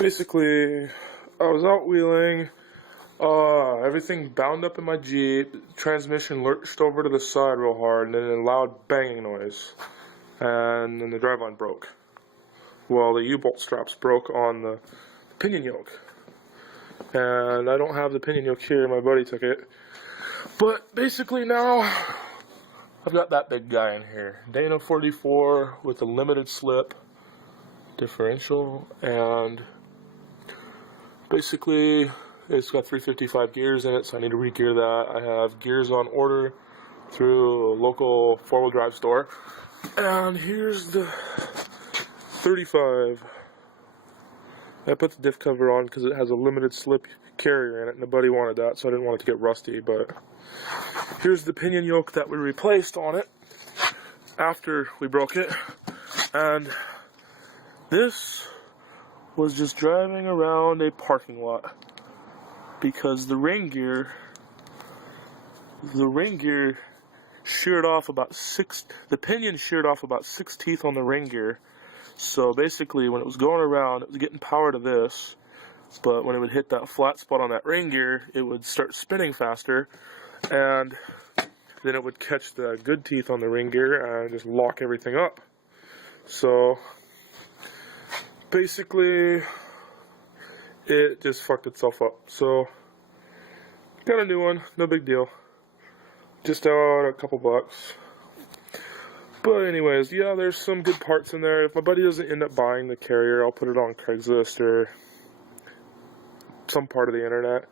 Basically, I was out wheeling, everything bound up in my Jeep, transmission lurched over to the side real hard, and then a loud banging noise, and then the driveline broke. Well, the U-bolt straps broke on the pinion yoke, and I don't have the pinion yoke here, my buddy took it, but basically now, I've got that big guy in here, Dana 44 with a limited slip differential, and basically it's got 355 gears in it, so I need to re-gear that. I have gears on order through a local four-wheel drive store, and here's the 35. I put the diff cover on because it has a limited slip carrier in it, and nobody wanted that, so I didn't want it to get rusty. But here's the pinion yoke that we replaced on it after we broke it, and this was just driving around a parking lot because the ring gear sheared off about the pinion sheared off about 6 teeth on the ring gear. So basically when it was going around, it was getting power to this, but when it would hit that flat spot on that ring gear, it would start spinning faster, and then it would catch the good teeth on the ring gear and just lock everything up. So basically, it just fucked itself up. So, got a new one, no big deal. Just out a couple bucks. But anyways, yeah, there's some good parts in there. If my buddy doesn't end up buying the carrier, I'll put it on Craigslist or some part of the internet.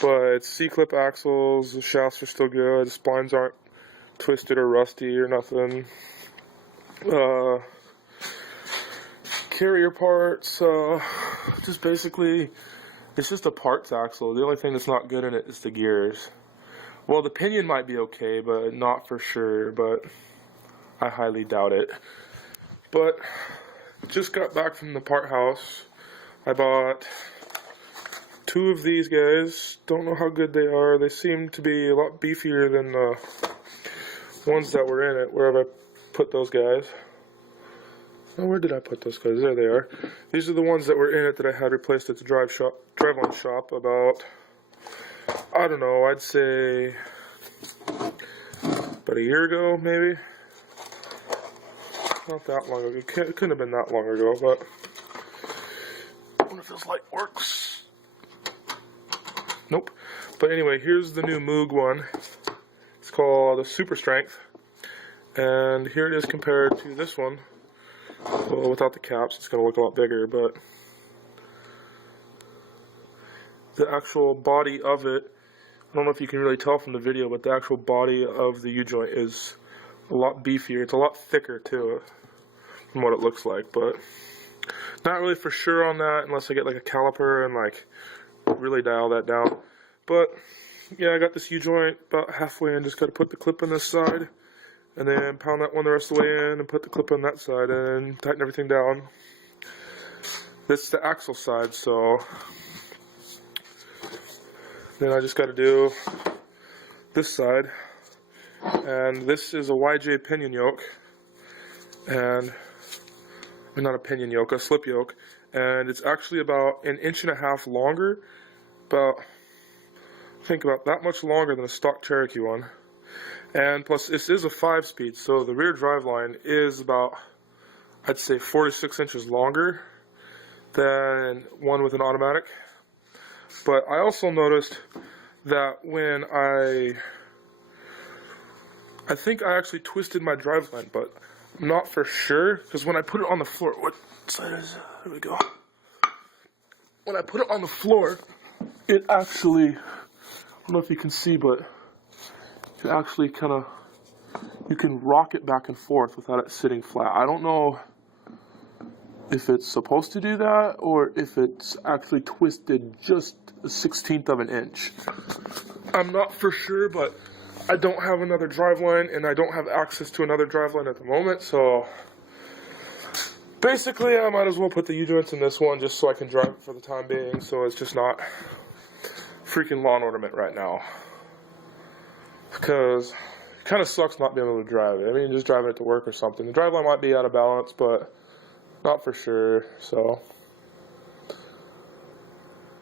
But it's C-clip axles, the shafts are still good, the splines aren't twisted or rusty or nothing. Carrier parts, just basically, it's just a parts axle. The only thing that's not good in it is the gears. Well, the pinion might be okay, but not for sure, but I highly doubt it. But, just got back from the part house. I bought 2 of these guys. Don't know how good they are. They seem to be a lot beefier than the ones that were in it. Where have I put those guys? Oh, where did I put those guys? There they are. These are the ones that were in it that I had replaced at the driveline shop about, I don't know, I'd say about a year ago, maybe. Not that long ago. It couldn't have been that long ago, but I wonder if this light works. Nope. But anyway, here's the new Moog one. It's called the Super Strength, and here it is compared to this one. Well, without the caps, it's going to look a lot bigger, but the actual body of it, I don't know if you can really tell from the video, but the actual body of the U-joint is a lot beefier. It's a lot thicker, too, from what it looks like, but not really for sure on that unless I get like a caliper and like really dial that down. But yeah, I got this U-joint about halfway in, just got to put the clip on this side, and then pound that one the rest of the way in and put the clip on that side and tighten everything down. This is the axle side, so then I just got to do this side. And this is a YJ pinion yoke, and not a pinion yoke, a slip yoke, and it's actually about 1.5 inches longer, I think about that much longer than a stock Cherokee one. And plus, this is a 5-speed, so the rear driveline is about, I'd say, 4 to 6 inches longer than one with an automatic. But I also noticed that when I think I actually twisted my driveline, but I'm not for sure, because when I put it on the floor, what side is it? There we go. When I put it on the floor, it actually, I don't know if you can see, but it actually kind of, you can rock it back and forth without it sitting flat. I don't know if it's supposed to do that or if it's actually twisted just a 1/16 of an inch. I'm not for sure, but I don't have another driveline and I don't have access to another driveline at the moment, so basically I might as well put the U-joints in this one just so I can drive it for the time being, so it's just not freaking lawn ornament right now. Because it kind of sucks not being able to drive it. I mean, just driving it to work or something. The driveline might be out of balance, but not for sure, so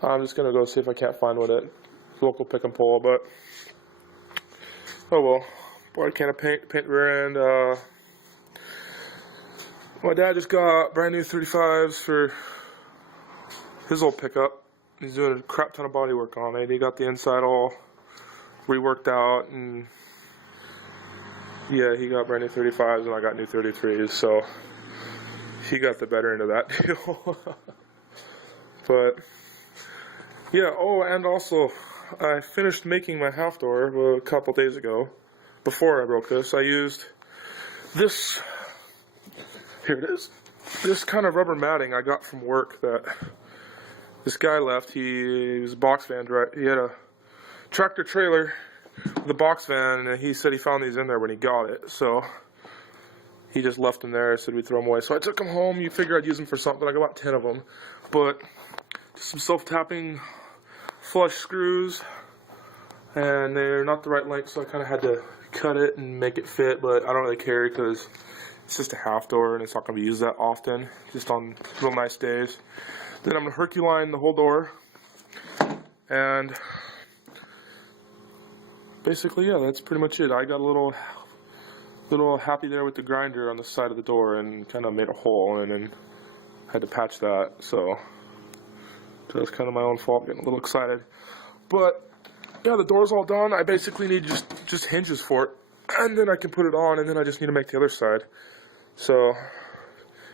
I'm just gonna go see if I can't find one at local pick and pull, but oh well. Bought a can of paint the rear end. My dad just got brand new 35s for his old pickup. He's doing a crap ton of body work on it. He got the inside all reworked out, and yeah, he got brand new 35s and I got new 33s, so he got the better end of that deal. But yeah, oh, and also I finished making my half door a couple days ago. Before I broke this, I used this, here it is, this kind of rubber matting I got from work that this guy left. He was a box van, right? He had a tractor trailer with a box van, and he said he found these in there when he got it, so he just left them there, said we'd throw them away. So I took them home. You figure I'd use them for something. I got about 10 of them, but just some self-tapping flush screws, and they're not the right length, so I kind of had to cut it and make it fit, but I don't really care because it's just a half door and it's not going to be used that often, just on real nice days. Then I'm going to Herculine the whole door, and basically, yeah, that's pretty much it. I got a little happy there with the grinder on the side of the door and kind of made a hole, and then had to patch that, so that's kind of my own fault, getting a little excited. But yeah, the door's all done. I basically need just hinges for it, and then I can put it on, and then I just need to make the other side. So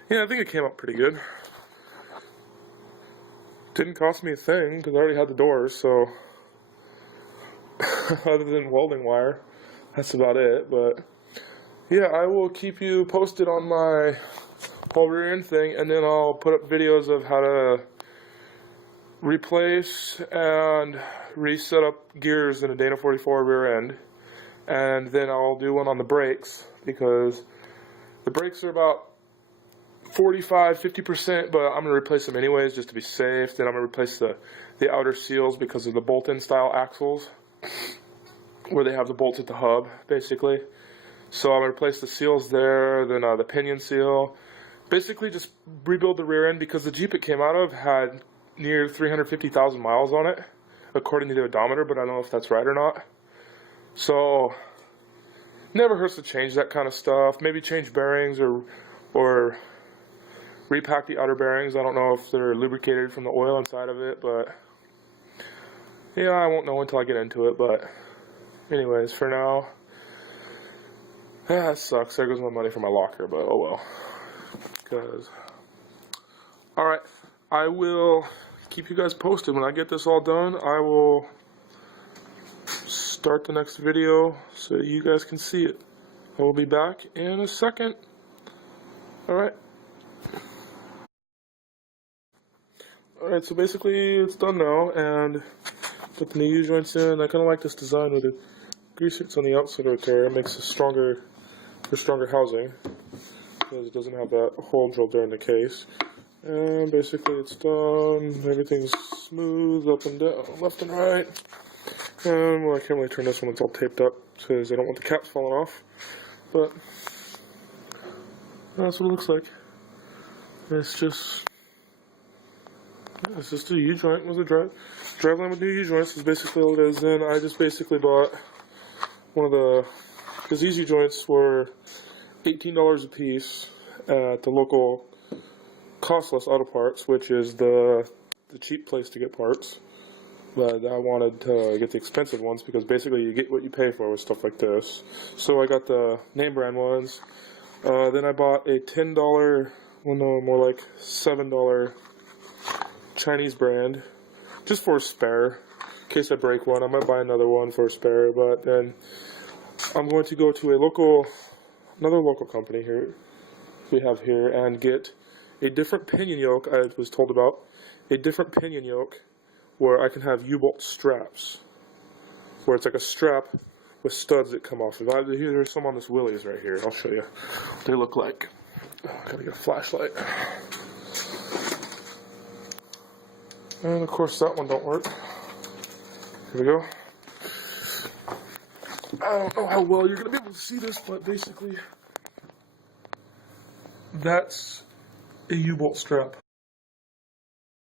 yeah, I think it came out pretty good. Didn't cost me a thing because I already had the doors, so other than welding wire, that's about it. But yeah, I will keep you posted on my whole rear end thing, and then I'll put up videos of how to replace and reset up gears in a Dana 44 rear end, and then I'll do one on the brakes, because the brakes are about 45-50%, but I'm going to replace them anyways just to be safe. Then I'm going to replace the outer seals because of the bolt-in style axles where they have the bolts at the hub basically. So I'm going to replace the seals there, then the pinion seal, basically just rebuild the rear end, because the Jeep it came out of had near 350,000 miles on it, according to the odometer, but I don't know if that's right or not. So never hurts to change that kind of stuff. Maybe change bearings or repack the outer bearings. I don't know if they're lubricated from the oil inside of it, but yeah, I won't know until I get into it. But anyways, for now, that sucks. There goes my money for my locker, but oh well. Alright, I will keep you guys posted. When I get this all done, I will start the next video so you guys can see it. I will be back in a second. Alright. Alright, so basically it's done now, and put the new U-joints in. I kind of like this design with the greasers on the outside right there. It makes a stronger housing, because it doesn't have that hole drilled there in the case. And basically it's done. Everything's smooth up and down, left and right. And well, I can't really turn this one, it's all taped up because I don't want the caps falling off. But that's what it looks like. It's just a U-joint with a driveline with new U-joints is basically all it is. Then I just basically bought one of the, because these U-joints were $18 a piece at the local Costless Auto Parts, which is the cheap place to get parts. But I wanted to get the expensive ones because basically you get what you pay for with stuff like this. So I got the name brand ones. Then I bought a $10, well no, more like $7 Chinese brand, just for a spare. In case I break one, I might buy another one for a spare. But then I'm going to go to another local company here we have here and get a different pinion yoke. I was told about a different pinion yoke where I can have U-bolt straps, where it's like a strap with studs that come off. There's some on this Willys right here. I'll show you what they look like. Oh, gotta get a flashlight. And of course that one don't work. Here we go. I don't know how well you're gonna be able to see this, but basically that's a U-bolt strap.